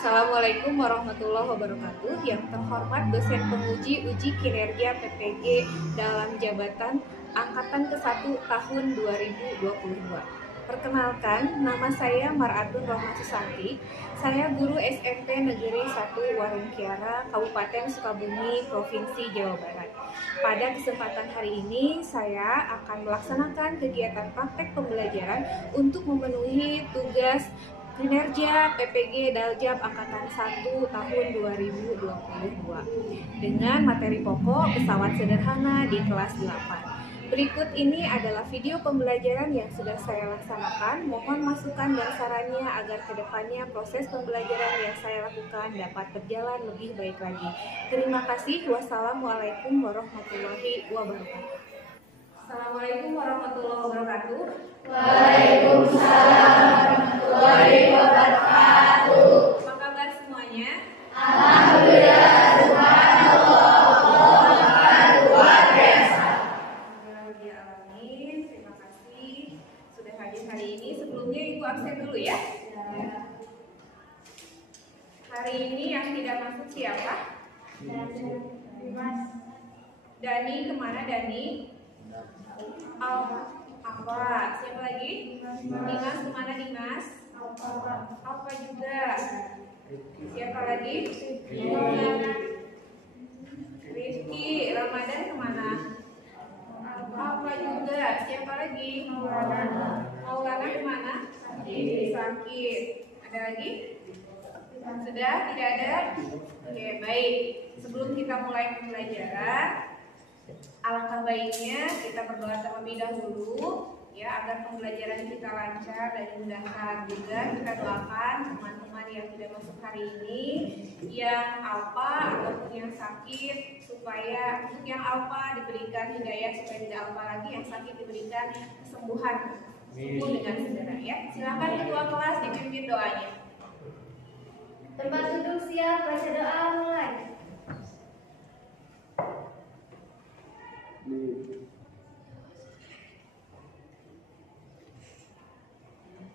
Assalamualaikum warahmatullahi wabarakatuh. Yang terhormat dosen penguji uji kinerja PPG dalam jabatan Angkatan ke-1 tahun 2022. Perkenalkan, nama saya Maratun Rohma Susanti. Saya guru SMP Negeri 1 Warung Kiara, Kabupaten Sukabumi, Provinsi Jawa Barat. Pada kesempatan hari ini, saya akan melaksanakan kegiatan praktek pembelajaran untuk memenuhi tugas kinerja PPG Daljab Angkatan 1 tahun 2022 dengan materi pokok pesawat sederhana di kelas 8. Berikut ini adalah video pembelajaran yang sudah saya laksanakan. Mohon masukan dan sarannya agar kedepannya proses pembelajaran yang saya lakukan dapat berjalan lebih baik lagi. Terima kasih. Wassalamualaikum warahmatullahi wabarakatuh. Assalamualaikum warahmatullahi wabarakatuh. Waalaikumsalam warahmatullahi wabarakatuh. Apa kabar semuanya? Alhamdulillah, subhanallah, Allahu akbar, luar biasa. Alhamdulillah, terima kasih sudah hadir hari ini. Sebelumnya Ibu absen dulu ya. Hari ini yang tidak masuk siapa? Dani, kemana Dani? Apa? Siapa lagi? Dimas, kemana Dimas? Apa juga? Siapa lagi? Rifki, Ramadan kemana? Apa juga? Siapa lagi? Maulana kemana? Sakit. Ada lagi? Sudah? Tidak ada? Oke, baik. Sebelum kita mulai pembelajaran, alangkah baiknya kita berdoa terlebih dahulu ya, agar pembelajaran kita lancar dan dimudahkan. Juga kita doakan teman-teman yang tidak masuk hari ini, yang alpa ataupun yang sakit, supaya untuk yang alpa diberikan hidayah supaya tidak alpa lagi, yang sakit diberikan kesembuhan, sembuh dengan segera ya. Silakan ketua kelas dipimpin doanya. Tempat duduk siap, baca doa mulai.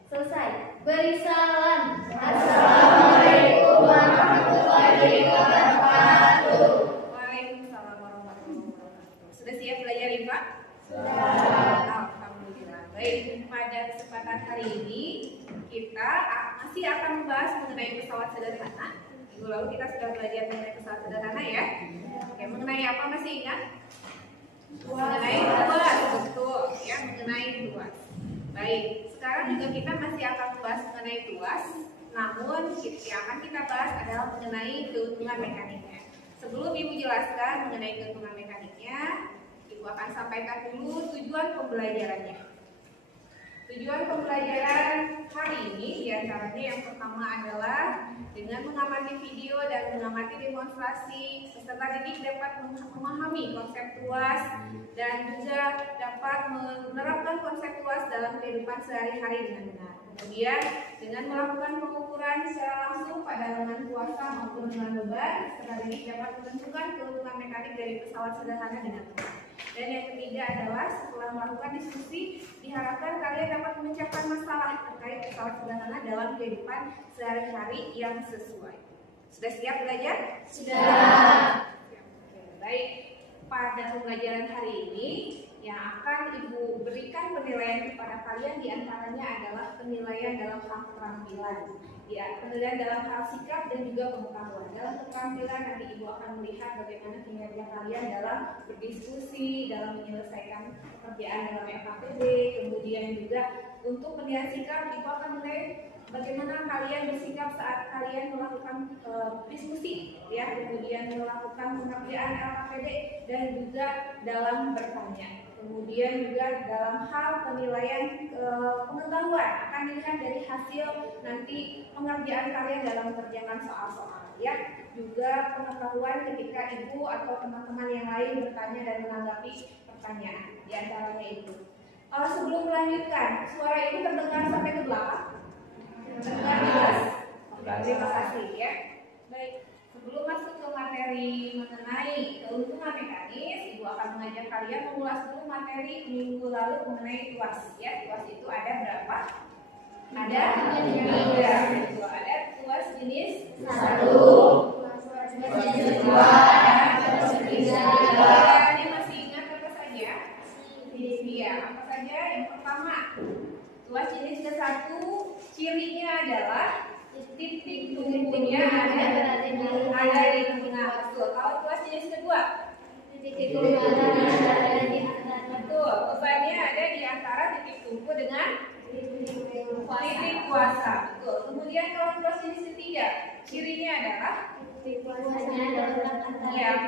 Selesai. Beri salam. Assalamualaikum warahmatullahi wabarakatuh. Waalaikumsalam warahmatullahi wabarakatuh. Sudah siap belajar Ibu? Sudah. Alhamdulillah. Baik, pada kesempatan hari ini kita masih akan membahas mengenai pesawat sederhana. Minggu lalu kita sudah belajar mengenai pesawat sederhana ya. Oke, mengenai apa masih ingat? Mengenai tuas, betul ya, mengenai tuas. Baik, sekarang juga kita masih akan membahas mengenai tuas. Namun yang akan kita bahas adalah mengenai keuntungan mekaniknya. Sebelum Ibu jelaskan mengenai keuntungan mekaniknya, Ibu akan sampaikan dulu tujuan pembelajarannya. Tujuan pembelajaran hari ini diantaranya yang pertama adalah dengan mengamati video dan mengamati demonstrasi, peserta didik dapat memahami konsep tuas dan juga dapat menerapkan konsep tuas dalam kehidupan sehari-hari dengan benar. Kemudian dengan melakukan pengukuran secara langsung pada lengan kuasa maupun lengan beban, peserta didik dapat menentukan keuntungan mekanik dari pesawat sederhana dengan tepat. Dan yang ketiga adalah setelah melakukan diskusi, diharapkan kalian dapat memecahkan masalah terkait pesawat sederhana dalam kehidupan sehari-hari yang sesuai. Sudah siap belajar? Sudah. Baik, pada pembelajaran hari ini yang akan Ibu berikan penilaian kepada kalian diantaranya adalah penilaian dalam hal keterampilan, ya, penilaian dalam hal sikap dan juga pengetahuan. Dalam keterampilan nanti Ibu akan melihat bagaimana kinerja kalian dalam berdiskusi, dalam menyelesaikan pekerjaan dalam FKPD. Kemudian juga untuk penilaian sikap, Ibu akan menilai bagaimana kalian bersikap saat kalian melakukan diskusi, ya, kemudian melakukan pengerjaan LKPD dan juga dalam bertanya. Kemudian juga dalam hal penilaian pengetahuan akan dilihat dari hasil nanti pengerjaan kalian dalam mengerjakan soal-soal, ya. Juga pengetahuan ketika Ibu atau teman-teman yang lain bertanya dan menanggapi pertanyaan, diantaranya itu. Sebelum melanjutkan, suara Ibu terdengar sampai ke belakang? Terdengar jelas? Terima kasih ya. Baik. Sebelum masuk ke materi mengenai keuntungan mekanis, Ibu akan mengajak kalian mengulas dulu materi minggu lalu mengenai tuas. Ya, tuas itu ada berapa? Ada 3. Ada tuas jenis 1, tuas jenis 2, dan tuas jenis 3. Ini masih ingat apa saja? Iya, apa saja? Yang pertama, tuas jenis ke-1 cirinya adalah titik tunggunya ada di tengah. Betul. Kalau tuas jenis kedua, titik tunggu ada di antara. Betul. Bebannya ada di antara titik tunggu dengan titik kuasa. Betul. Kemudian kalau tuas jenis ketiga, cirinya adalah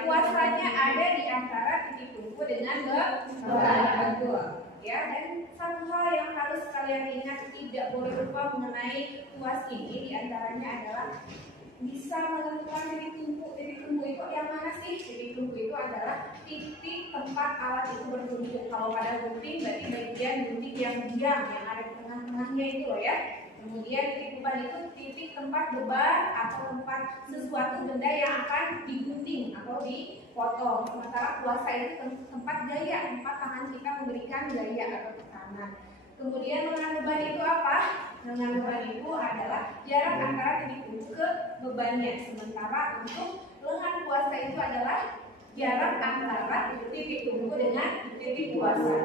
kuasanya ada di antara titik tunggu dengan beban. Betul. Ya, dan satu hal yang harus kalian ingat, tidak boleh lupa mengenai tuas ini, diantaranya adalah bisa menentukan titik tunggu. Titik tunggu itu yang mana sih? Titik tunggu itu adalah titik tempat alat itu bertumbuk. Kalau pada gunting berarti bagian gunting yang diam yang ada di tengah-tengahnya itu loh ya. Kemudian titik beban itu titik tempat beban atau tempat sesuatu benda yang akan digunting atau dipotong. Sementara kuasa itu tempat gaya, tempat tangan kita memberikan gaya atau tekanan. Kemudian lengan beban itu apa? Lengan beban itu adalah jarak antara titik tunggu ke bebannya. Sementara untuk lengan kuasa itu adalah jarak antara titik tunggu dengan titik kuasa.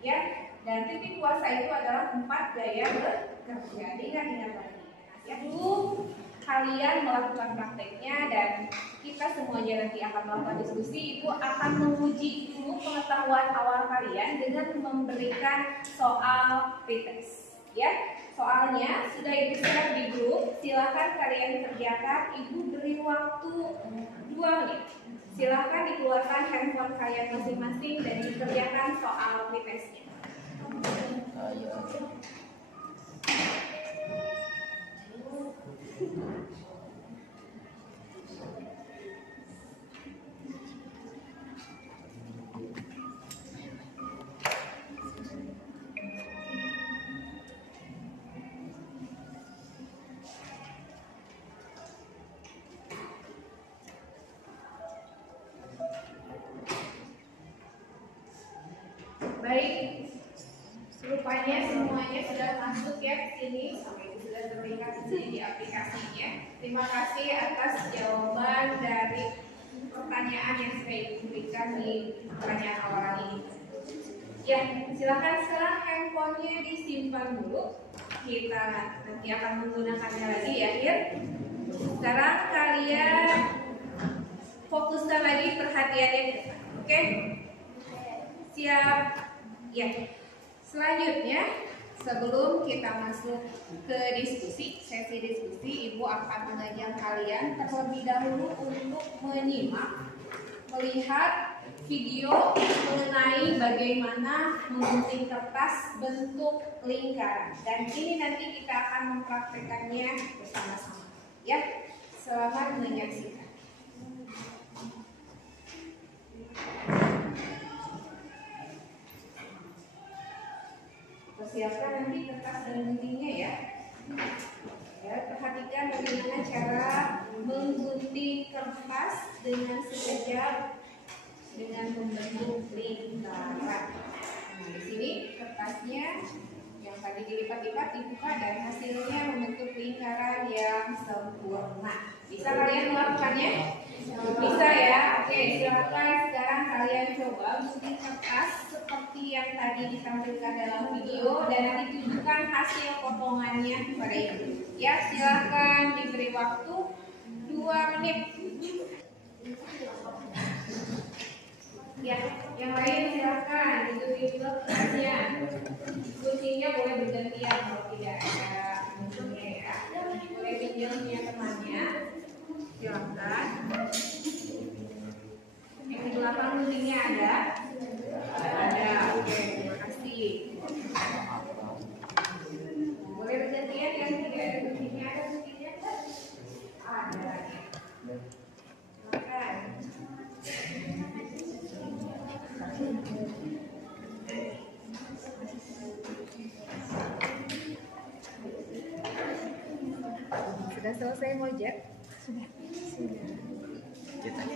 Ya, dan titik kuasa itu adalah tempat gaya bekerja. Ingat lagi. Ya, dulu kalian melakukan prakteknya dan kita semuanya nanti akan melakukan diskusi, itu akan menguji dulu pengetahuan awal kalian dengan memberikan soal pretest. Ya, soalnya sudah Ibu share di grup, silakan kalian kerjakan. Ibu beri waktu 2 menit. Silakan dikeluarkan handphone kalian masing-masing dan dikerjakan soal pretestnya. Baik, rupanya semuanya sudah masuk ya ke sini, sampai itu sudah terlihat di sini di aplikasinya. Terima kasih atas jawaban dari pertanyaan yang saya berikan di pertanyaan awal ini. Ya, silakan sekarang handphonenya disimpan dulu. Kita nanti akan menggunakannya lagi ya, Hir. Sekarang kalian fokuskan lagi perhatiannya ke depan. Oke? Siap? Ya. Selanjutnya, sebelum kita masuk ke diskusi, sesi diskusi, Ibu akan mengajak kalian terlebih dahulu untuk menyimak, melihat video mengenai bagaimana menggunting kertas bentuk lingkaran. Dan ini nanti kita akan mempraktekannya bersama-sama. Ya, selamat menyaksikan. Persiapkan nanti kertas dan guntingnya ya. Ya, perhatikan bagaimana cara menggunting kertas dengan sekejap dengan membentuk lingkaran. Nah, di sini kertasnya yang tadi dilipat-lipat dibuka dan hasilnya membentuk lingkaran yang sempurna. Bisa kalian melakukannya? Bisa ya. Oke, silakan sekarang kalian coba gunting kertas seperti yang tadi ditampilkan dalam video dan nanti tunjukkan hasil potongannya kepada Ibu. Ya, silakan diberi waktu 2 menit. Ya, yang lain silakan ikuti kertasnya. Guntingnya boleh bergantian kalau tidak ada guntingnya ya. Boleh pinjam punya temannya. Silakan. Yang di belakang guntingnya ada? Ada. Oke, terima kasih. Boleh bergantian yang tidak ada guntingnya, ada guntingnya? Ada. Silakan. Sudah selesai mojek? Sudah.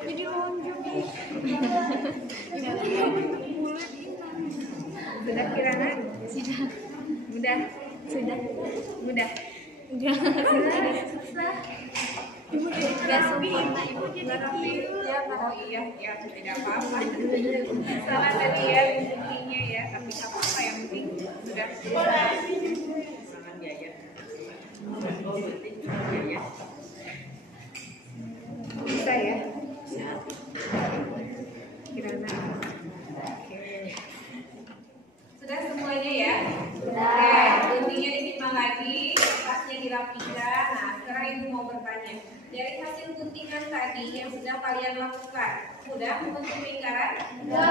Jadi lonjong nih. Sudah kirana? Sudah. Udah. Sudah. Udah. Susah. Ibu jadi Gak sempurna, Ibu jadi rapi. Ya, oh iya, ya tidak apa-apa. Salah tadi ya intinya ya, tapi nggak apa-apa, yang penting sudah selesai. Jangan biaya. Bisa ya? Kirana. Oke. Sudah semuanya ya? Sudah. Oke, guntingnya ditimbang lagi, kertasnya dirapikan. Nah, sekarang Ibu mau bertanya. Dari hasil guntingan tadi yang sudah kalian lakukan, mudah membentuk lingkaran? Enggak.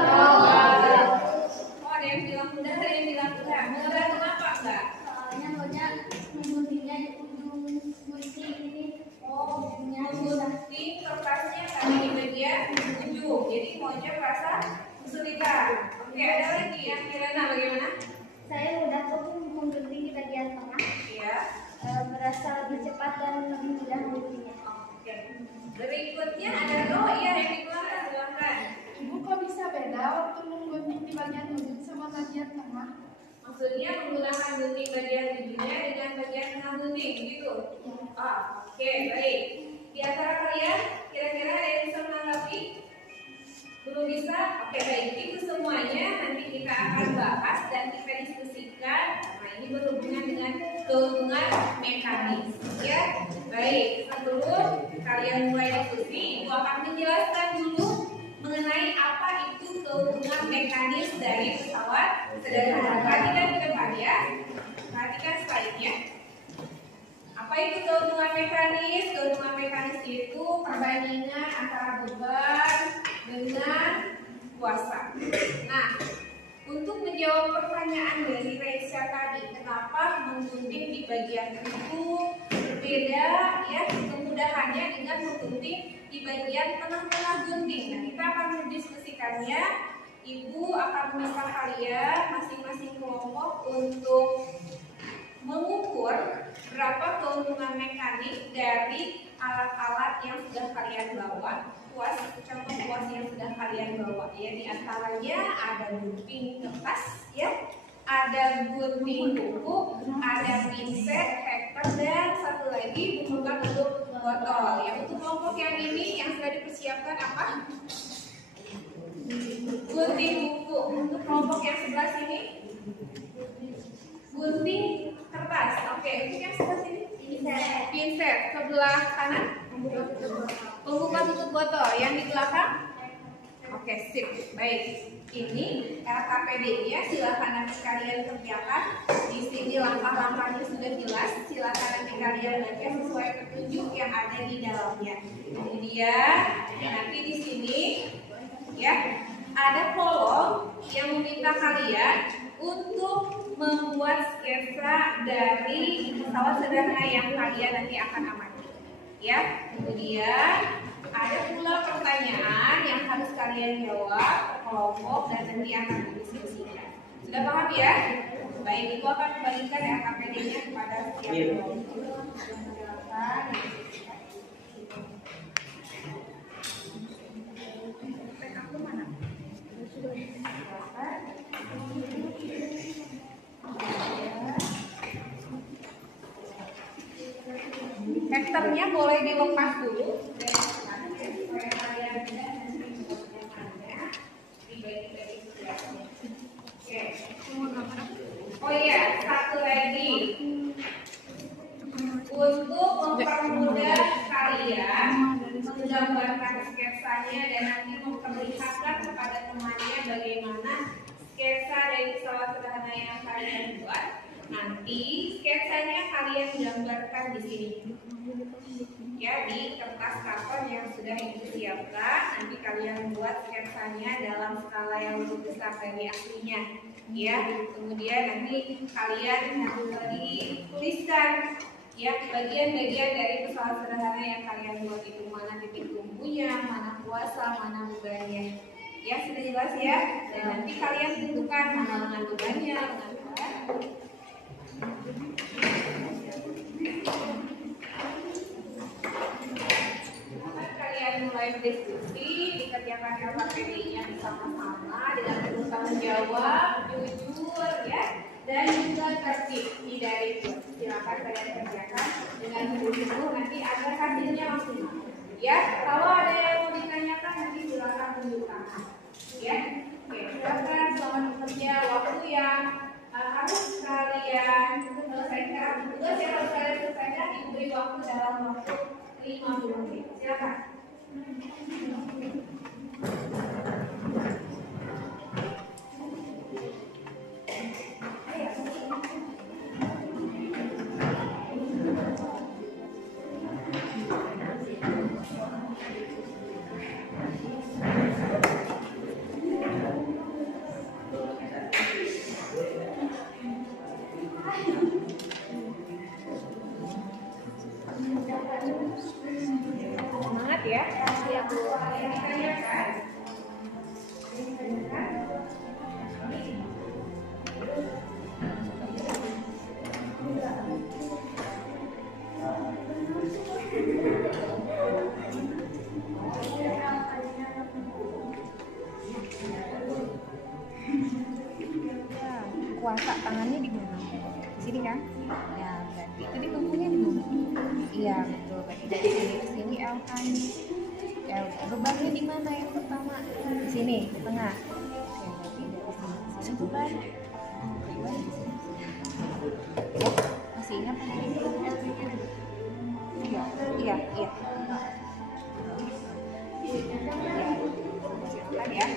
Oh, ada yang bilang mudah, ada yang bilang enggak. Mudah kenapa enggak? Soalnya maunya mengguntingnya di ujung gunting ini. Oh, menggunting kertasnya tadi di bagian ujung. Jadi maunya merasa kesulitan. Oke, ada lagi yang Kirana bagaimana? Saya udah tuh menggunting di bagian tengah. Iya. Berasa lebih cepat dan lebih mudah mengguntingnya. Oke. Berikutnya ada yang dikeluarkan, silakan. Ibu kok bisa beda waktu menggunting di bagian ujung sama bagian tengah? Maksudnya menggunakan gunting bagian ujungnya dengan bagian tengah gunting, gitu? Oke, baik. Di antara kalian, kira-kira ada yang bisa menanggapi? Belum bisa? Oke, baik. Itu semuanya nanti kita akan bahas dan kita diskusikan. Nah, ini berhubungan dengan keuntungan mekanis. Ya, baik. Sebelum kalian mulai diskusi, Ibu akan menjelaskan dulu mengenai apa itu keuntungan mekanis dari pesawat sederhana. Perhatikan ke depan ya. Perhatikan slide-nya. Apa itu keuntungan mekanis? Keuntungan mekanis itu perbandingan antara beban dengan kuasa. Nah, untuk menjawab pertanyaan dari Reisa tadi, kenapa menggunting di bagian itu berbeda ya kemudahannya dengan menggunting di bagian tengah-tengah gunting. Nah, kita akan mendiskusikannya. Ibu akan meminta kalian masing-masing kelompok untuk mengukur berapa keuntungan mekanik dari alat-alat yang sudah kalian bawa, contoh kuas yang sudah kalian bawa ya. Di antaranya ada gunting kertas ya, ada gunting buku, ada pinset, hektar, dan satu lagi bukan untuk botol. Ya, untuk kelompok yang ini yang sudah dipersiapkan apa? Gunting buku. Untuk kelompok yang sebelah sini gunting kertas. Oke, untuk yang sebelah sini pinset. Sebelah kanan pembuka tutup botol. Yang di belakang? Oke, sip. Baik. Ini LKPD-nya silakan nanti kalian kerjakan. Di sini langkah-langkahnya sudah jelas. Silakan nanti kalian baca sesuai petunjuk yang ada di dalamnya. Kemudian nanti di sini ya ada kolom yang meminta kalian untuk membuat sketsa dari pesawat sederhana yang kalian nanti akan amati. Ya, kemudian ada pula pertanyaan yang harus kalian jawab ke kelompok dan nanti akan didiskusikan. Sudah paham ya? Baik, Ibu akan kembalikan LKPD-nya kepada setiap kelompok. Aku mana? Hektarnya boleh dilepas dulu. Oh iya, satu lagi. Untuk mempermudah kalian menggambarkan sketsanya dan nanti memperlihatkan kepada temannya bagaimana sketsa dari pesawat sederhana yang kalian buat. Nanti sketsanya kalian gambarkan di sini. Ya, di kertas karton yang sudah Ibu siapkan. Nanti kalian buat sketsanya dalam skala yang lebih besar dari aslinya. Ya, kemudian nanti kalian dituliskan ya bagian-bagian dari pesawat sederhana yang kalian buat itu, mana titik tumpunya, mana kuasa, mana bebannya. Ya, sudah jelas ya. Dan nanti kalian tentukan mana dengan bebannya, kalian mulai berdiskusi, dikerjakan LKPD-nya bersama-sama dengan penuh tanggung jawab, jujur ya, dan juga tertib, tidak ribut. Silakan kalian kerjakan dengan sungguh-sungguh nanti agar hasilnya maksimal. Ya, kalau ada yang mau ditanyakan nanti silakan tunjuk tangan. Ya, oke, silakan selamat bekerja. Waktu yang harus kalian selesaikan, tugas yang harus kalian selesaikan diberi waktu dalam waktu 50 menit. Silakan. Semangat ya. Yang ditanyakan. Kuasa tangannya di mana? Di sini kan? Ya, berarti tadi bangkunya di mana? Iya, betul. Berarti dari sini ke sini L-nya. Ya, udah. Bebannya di mana yang pertama? Di sini, di tengah. Oke, berarti dari sini ke sini beban. Beban di sini. Ya, masih ingat tadi L-nya? Iya, iya, iya. Silakan ya.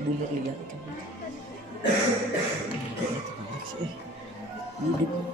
Bunga lidah itu. Hidup.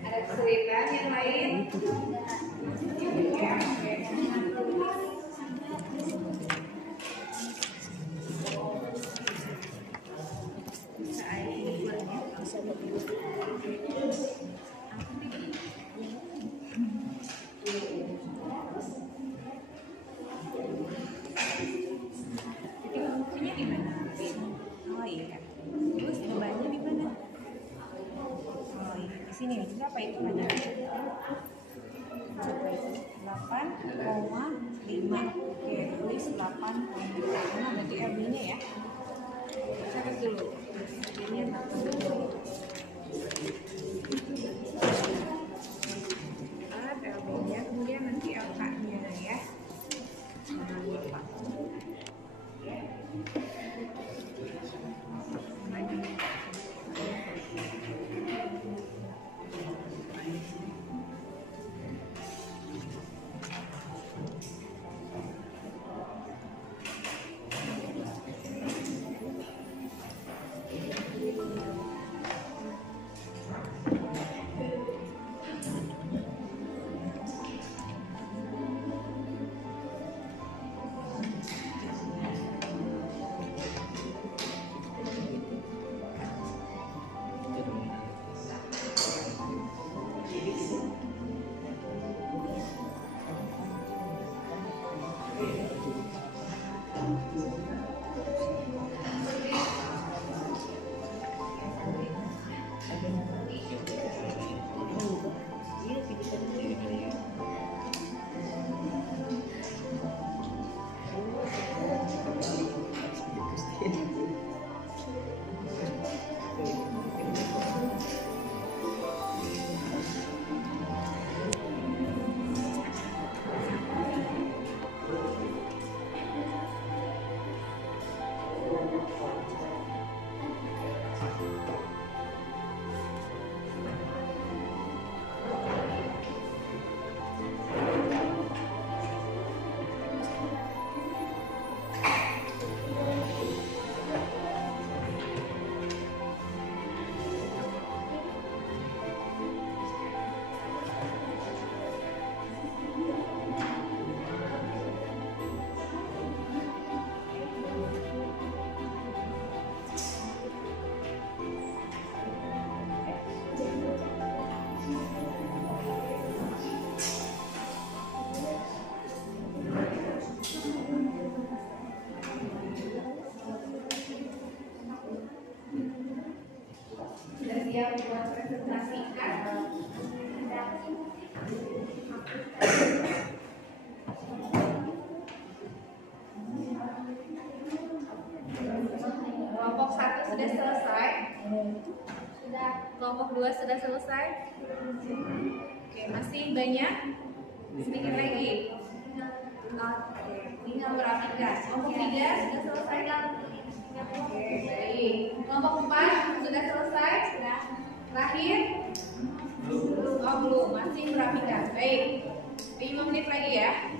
Ada kesulitan yang lain? Ya, oke. Titik bangkunya di mana? Oh iya. Terus bebannya di mana? Oh iya, di sini. Berapa itu banyak? 8,5. Oke, tulis 8,5 berarti LB-nya ya. Catat dulu. LB-nya 8,5. LB-nya kemudian nanti LK-nya ya. Jangan lupa. Kelompok 2 sudah selesai? Oke, masih banyak? Sedikit lagi. Oke, tinggal merapikan. Kelompok 3 sudah selesai? Oke, baik. Kelompok 4 sudah selesai? Terakhir? Oh, belum, masih merapikan. Baik, 5 menit lagi ya.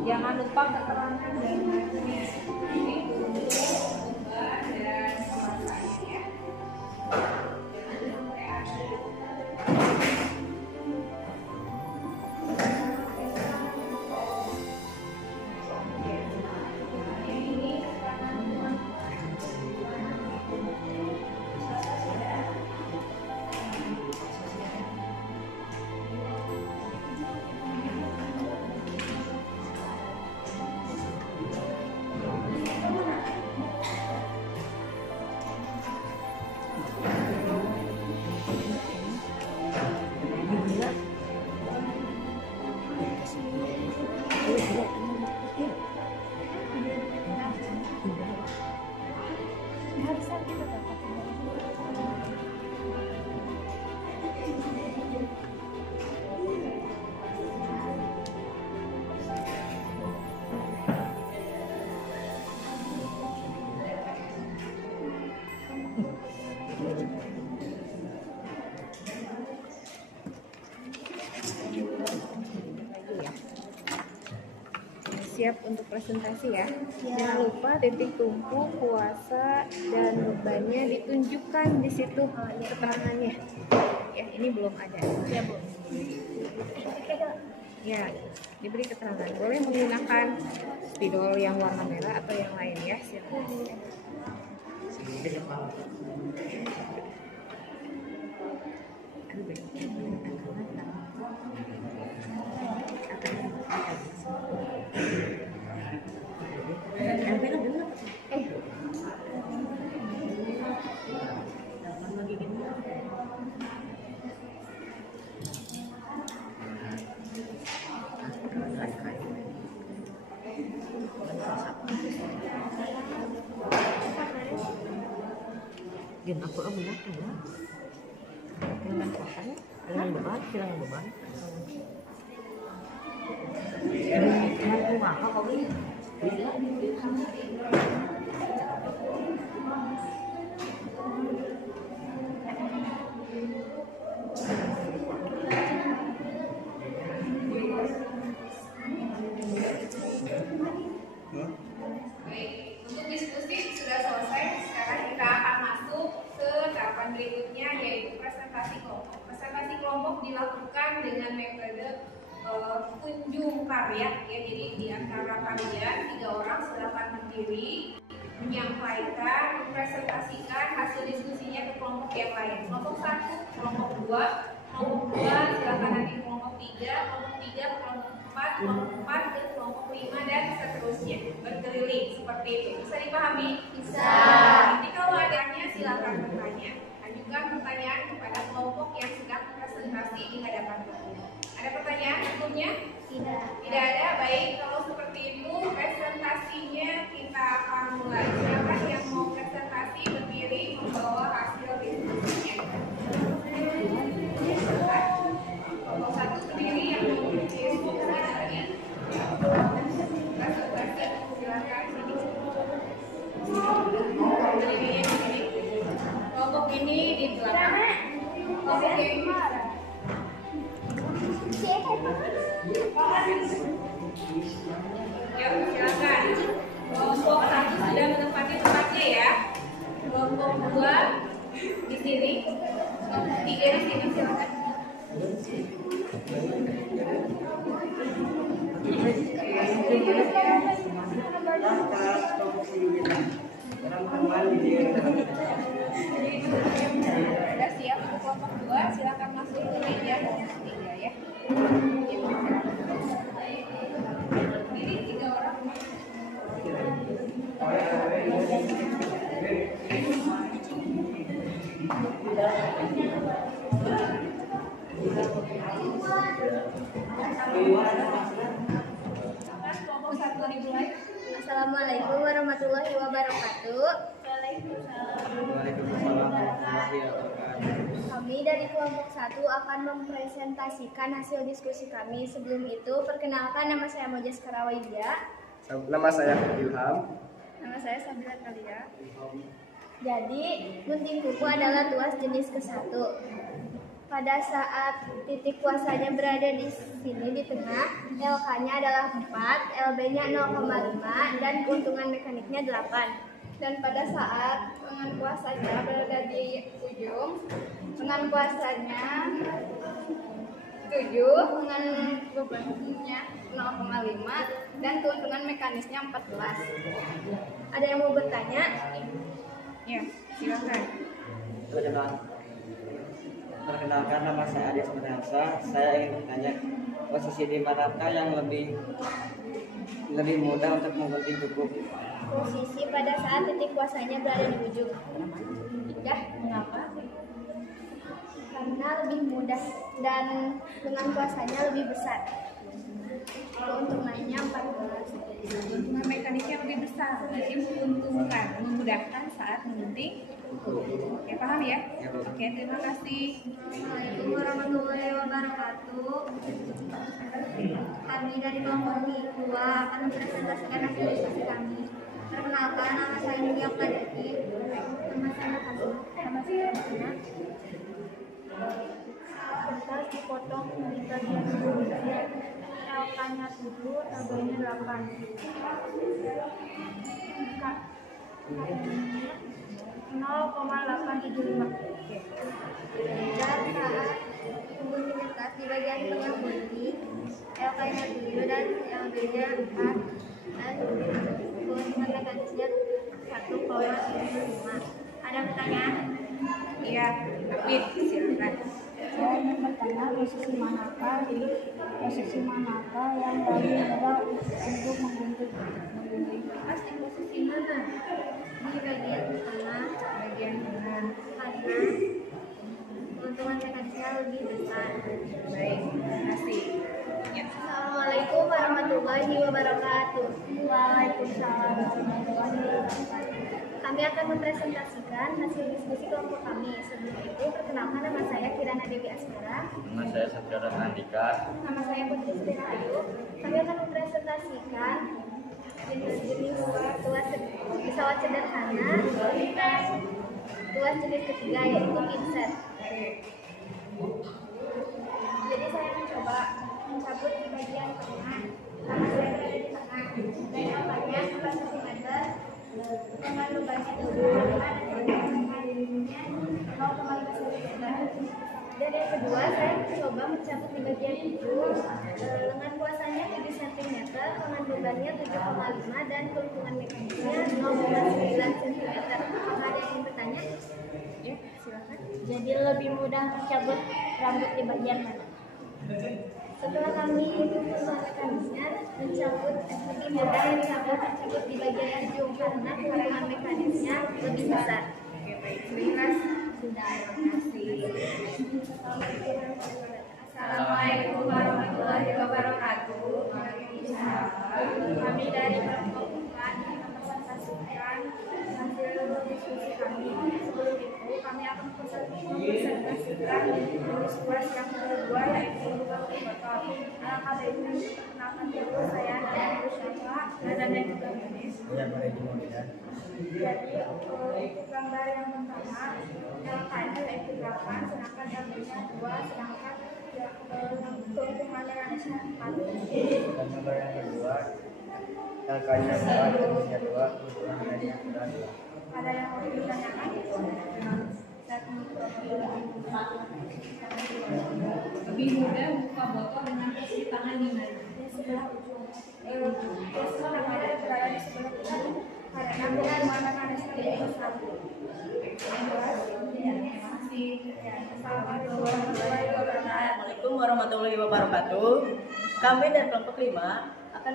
Jangan lupa keterangan dan ini dulu gambar dan kemasannya ya. Siap untuk presentasi ya. Jangan lupa titik tumpu, kuasa, dan bebannya ditunjukkan di situ keterangannya. Ya, ini belum ada. Ya, Bu. Ya, diberi keterangan. Boleh menggunakan spidol yang warna merah atau yang lain ya. Silakan. Din ako ang benar ya. Dengan beban, dengan beban. Dengan rumah kau ini. Baik, untuk diskusi sudah selesai. Sekarang kita akan masuk ke tahapan berikutnya, yaitu presentasi kelompok. Presentasi kelompok dilakukan dengan metode kunjung karya ya. Jadi di antara kalian 3 orang silakan berdiri menyampaikan, mempresentasikan hasil diskusinya ke kelompok yang lain. Kelompok 1, kelompok 2, kelompok 2 silakan nanti kelompok 3, kelompok 3, kelompok 4, kelompok 4 ke kelompok 5 dan seterusnya, berkeliling seperti itu. Bisa dipahami? Bisa. Nanti kalau adanya silakan bertanya. Ajukan pertanyaan kepada kelompok yang sedang presentasi di hadapan kamu. Ada pertanyaan sebelumnya? Tidak. Tidak ada. Baik, kalau seperti itu presentasinya kita akan mulai. Siapa yang mau presentasi berdiri membawa hasil diskusinya? Kelompok 1 berdiri yang mau diskusinya tadi. Presentasi, silakan sini. Berdirinya di sini. Kelompok ini di belakang. Kelompok ini. Siapa? Sudah siap untuk kelompok 2, silakan masuk ke meja kelompok 3 ya. Ini 3 orang. Kelompok 1 dimulai. Assalamualaikum warahmatullahi wabarakatuh. Kami dari kelompok 1 akan mempresentasikan hasil diskusi kami. Sebelum itu, perkenalkan, nama saya Mojes Karawaida. Nama saya Ilham. Nama saya Sabila Kalia. Jadi, gunting kuku adalah tuas jenis ke-1. Pada saat titik kuasanya berada di sini di tengah, LK-nya adalah 4, LB-nya 0,5, dan keuntungan mekaniknya 8. Dan pada saat lengan kuasanya berada di ujung, lengan kuasanya 7, lengan bebannya 0,5, dan keuntungan mekanisnya 14. Ada yang mau bertanya? Ya, silakan. Perkenalkan, nama saya Adi Semenasa. Saya ingin bertanya, posisi di manakah yang lebih mudah untuk menggunting kuku? Posisi pada saat titik kuasanya berada di ujung. Ya, Mengapa? karena lebih mudah dan dengan kuasanya lebih besar. Keuntungannya 14. Keuntungan mekaniknya lebih besar, berarti menguntungkan, memudahkan saat menggunting kuku. Oke, paham ya? Oke, terima kasih. Assalamualaikum warahmatullahi wabarakatuh. Kami dari kelompok 2 akan mempresentasikan hasil diskusi kami. Perkenalkan, nama saya Yulia Pradati. Nama saya Hasna. Nama saya Hasna. Kertas dipotong di bagian bagian LK-nya 7, LB-nya 8. K 0,875. Dan saat gunting kertas di bagian tengah gunting, LK-nya 7 dan LB-nya 4, dan keuntungan mekanisnya 1,75. Ada pertanyaan? Iya, Afif, silakan. Saya ingin bertanya posisi manakah yang paling mudah untuk menggunting? Pasti posisi mana? Di bagian tengah, Bagian tengah. karena keuntungan mekanisnya lebih besar. Baik, terima kasih. Ya. Assalamualaikum warahmatullahi wabarakatuh. Waalaikumsalam warahmatullahi wabarakatuh. Kami akan mempresentasikan hasil diskusi kelompok kami. Sebelum itu, perkenalkan, nama saya Kirana Dewi Asmara. Nama saya Satyara Andika. Nama saya Putri Sri Ayu. Kami akan mempresentasikan jenis-jenis pesawat sederhana. Tuas jenis ketiga yaitu pinset. Jadi saya mencoba mencabut di bagian tengah. Karena saya berada di tengah. Dan lebarnya 4 cm. Dengan lebarnya 2,5 dan keuntungannya 0,5 cm. Dan yang kedua, saya mencoba mencabut di bagian ujung. Lengan kuasanya 7 cm, lengan bebannya 7,5, dan keuntungan mekaniknya 0,9 cm. Apakah ada yang bertanya? Ya, silakan. Jadi lebih mudah mencabut rambut di bagian mana? Setelah kami mencoba mekanisnya, lebih mudah mencabut di bagian ujung karena keuntungan mekanisnya lebih besar. Oke, baik. Jelas. Sudah. Terima kasih. Assalamualaikum warahmatullahi wabarakatuh. Kami dari kelompok 4 mempresentasikan hasil diskusi kami. Sebelum itu, kami akan mempresentasikan jenis kuas yang kedua yaitu lubang botol. Alangkah baiknya perkenalkan dulu saya dan Rusyafa dan yang juga Manis. Jadi untuk gambar yang pertama, LK-nya yaitu 8, sedangkan LB-nya 2, sedangkan keuntungan mekanisnya 4. Gambar yang kedua, LK-nya 4, LB-nya 2, keuntungan mekaniknya 2. Ada yang mau ditanyakan? Lebih mudah buka botol dengan posisi tangan di mana? Di sebelah ujung. Posisi namanya berada di sebelah ujung. Karena keuntungan mekanisnya tidak satu. Assalamualaikum warahmatullahi wabarakatuh. Kami dari kelompok 5 akan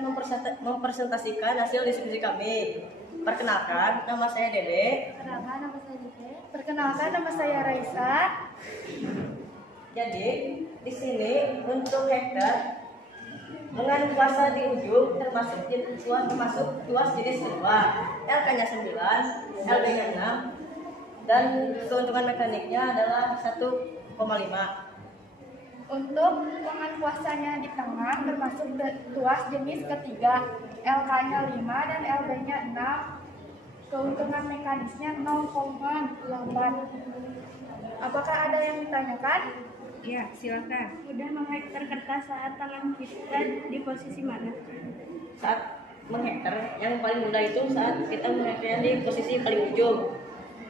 mempresentasikan hasil diskusi kami. Perkenalkan, nama saya Dede. Perkenalkan nama saya Raisa. Jadi, di sini untuk hektar dengan kuasa di ujung termasuk tuas jenis kedua, LK-nya 9, LB-nya 6, dan keuntungan mekaniknya adalah 1,5. Untuk lengan kuasanya di tengah termasuk tuas jenis ketiga, LK-nya 5 dan LB-nya 6. Keuntungan mekanisnya 0,8. Apakah ada yang ditanyakan? Ya, silakan. Mudah menghektar kertas saat tangan kita di posisi mana? Saat menghektar, yang paling mudah itu saat kita menghektarnya di posisi paling ujung,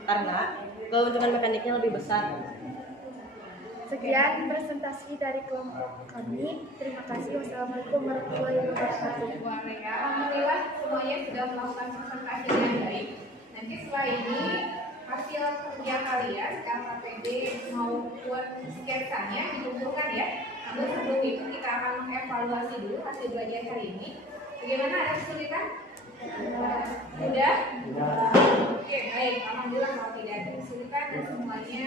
karena keuntungan mekaniknya lebih besar. Sekian presentasi dari kelompok kami. Terima kasih. Wassalamualaikum warahmatullahi wabarakatuh. Alhamdulillah semuanya sudah melakukan presentasi dengan baik. Nanti setelah ini hasil kerja kalian LKPD maupun sketsanya dikumpulkan ya. Namun sebelum itu kita akan mengevaluasi dulu hasil belajar hari ini. Bagaimana, ada kesulitan? Mudah? Oke, baik. Alhamdulillah kalau tidak ada kesulitan dan semuanya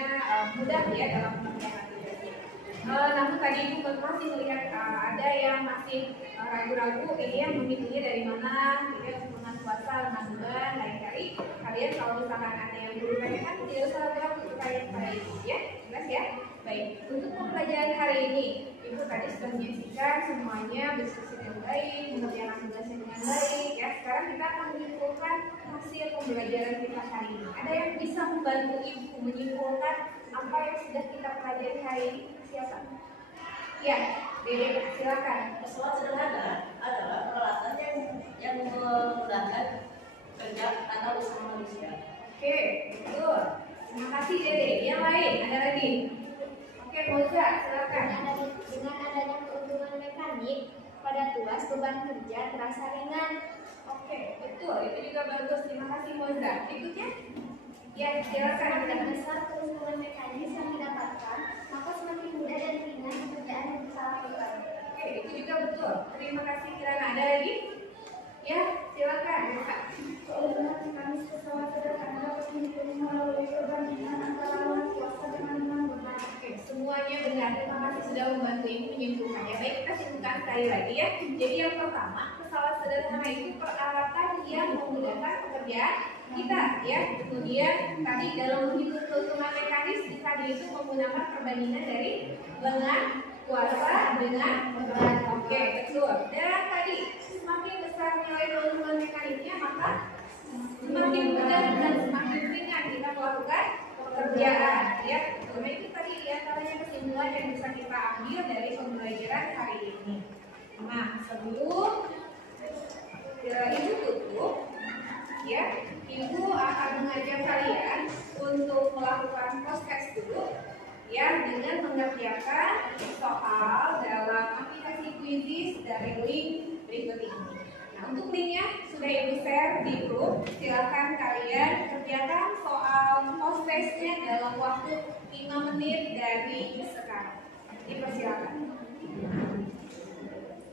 mudah ya dalam pengerjaan tugasnya. Namun tadi Ibu masih melihat ada yang masih ragu-ragu, ini yang memilihnya dari mana, ini dengan kuasa, dengan bulan, lain kali. Kalian kalau misalkan ada yang belum tanyakan, tidak usah ragu-ragu bertanya kepada Ibu ya, jelas ya? Baik, untuk pembelajaran hari ini, Ibu tadi sudah menyaksikan semuanya berdiskusi dengan baik, mengerjakan tugasnya dengan baik ya. Sekarang kita akan menyimpulkan hasil pembelajaran kita hari ini. Ada yang bisa membantu Ibu menyimpulkan apa yang sudah kita pelajari hari ini? Siapa? Ya, Dede, silakan. Pesawat sederhana adalah peralatan yang memudahkan kerja atau usaha manusia. Oke, betul. Terima kasih Dede. Yang lain, ada lagi? Oke, Moza, silakan. Dengan adanya keuntungan mekanik pada tuas, beban kerja terasa ringan. Oke, betul. Itu juga bagus. Terima kasih Moza. Berikutnya? Ya, silakan. Semakin besar keuntungan mekanis yang didapatkan, maka semakin mudah dan ringan pekerjaan yang kita lakukan. Oke, itu juga betul. Terima kasih Kirana. Ada lagi? Ya, silakan. Kak. Keuntungan mekanis pesawat sederhana dapat dihitung melalui perbandingan antara lawan kuasa dengan beban. Oke, semuanya benar. Terima kasih sudah membantu Ibu menyimpulkannya. Baik, kita simpulkan sekali lagi ya. Jadi yang pertama, pesawat sederhana itu peralatan yang memudahkan pekerjaan kita ya. Kemudian tadi dalam menghitung keuntungan mekanis kita itu menggunakan perbandingan dari lengan kuasa dengan beban. Oke, betul. Dan tadi semakin besar nilai keuntungan mekanisnya maka semakin mudah dan semakin ringan kita melakukan pekerjaan ya. Nah, itu tadi diantaranya kesimpulan yang bisa kita ambil dari pembelajaran hari ini. Nah, sebelum Ibu tutup ya, Ibu akan mengajak kalian untuk melakukan podcast dulu ya, dengan mengerjakan soal dalam aplikasi Quizizz dari link berikut ini. Nah, untuk linknya sudah Ibu share di grup. Silakan kalian kerjakan soal post-testnya dalam waktu 5 menit dari sekarang. Dipersilakan.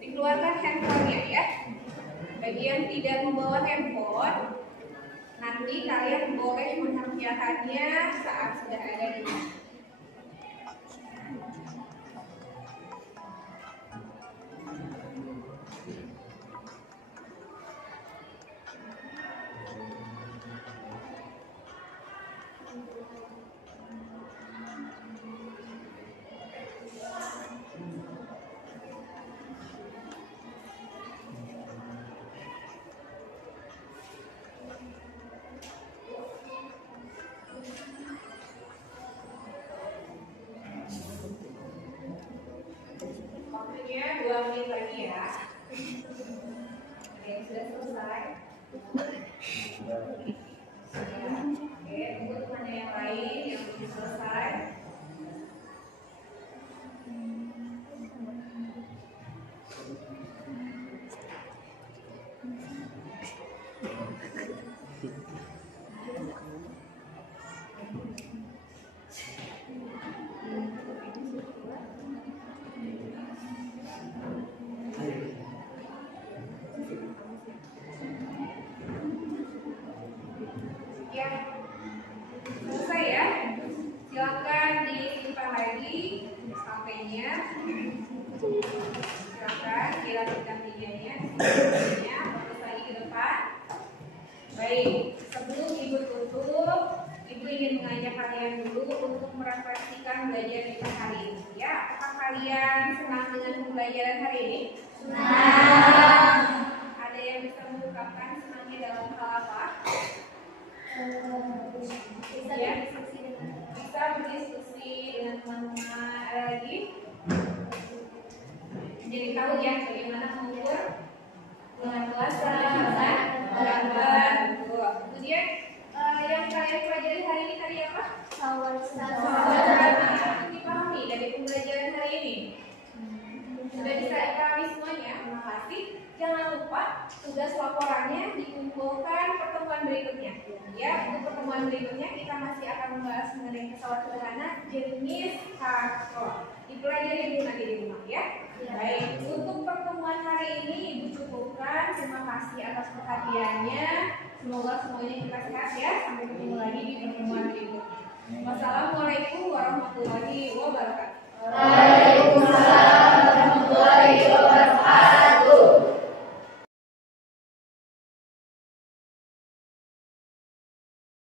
Dikeluarkan handphonenya ya. Bagi yang tidak membawa handphone, nanti kalian boleh mengerjakannya saat sudah ada di rumah. Waktunya 2 menit lagi ya. Oke, sudah selesai. Oke, tunggu temannya yang lain yang belum selesai. Ya, selesai ya. Silakan disimpan lagi HP-nya. Silakan dilakukan videonya, fokus lagi ke depan. Baik, sebelum Ibu tutup, Ibu ingin mengajak kalian dulu untuk merefleksikan belajar kita hari ini. Ya, apakah kalian senang dengan pembelajaran hari ini? Senang. Ada yang bisa mengungkapkan senangnya dalam hal apa? Ya, bisa berdiskusi dengan teman-teman. Ada lagi? Jadi tahu ya bagaimana mengukur bulan puasa, Ramadan. Kemudian yang kalian pelajari hari ini tadi apa? Sawal. Dipahami dari pembelajaran hari ini. Sudah bisa dipahami semuanya. Terima kasih. Jangan lupa tugas laporannya dikumpulkan pertemuan berikutnya. Ya, untuk pertemuan berikutnya kita masih akan membahas mengenai pesawat sederhana jenis kargo. Dipelajari dulu nanti di rumah ya. Baik, untuk pertemuan hari ini Ibu cukupkan. Terima kasih atas perhatiannya. Semoga semuanya kita sehat ya. Sampai ketemu lagi di pertemuan berikutnya. Wassalamualaikum warahmatullahi wabarakatuh. Waalaikumsalam.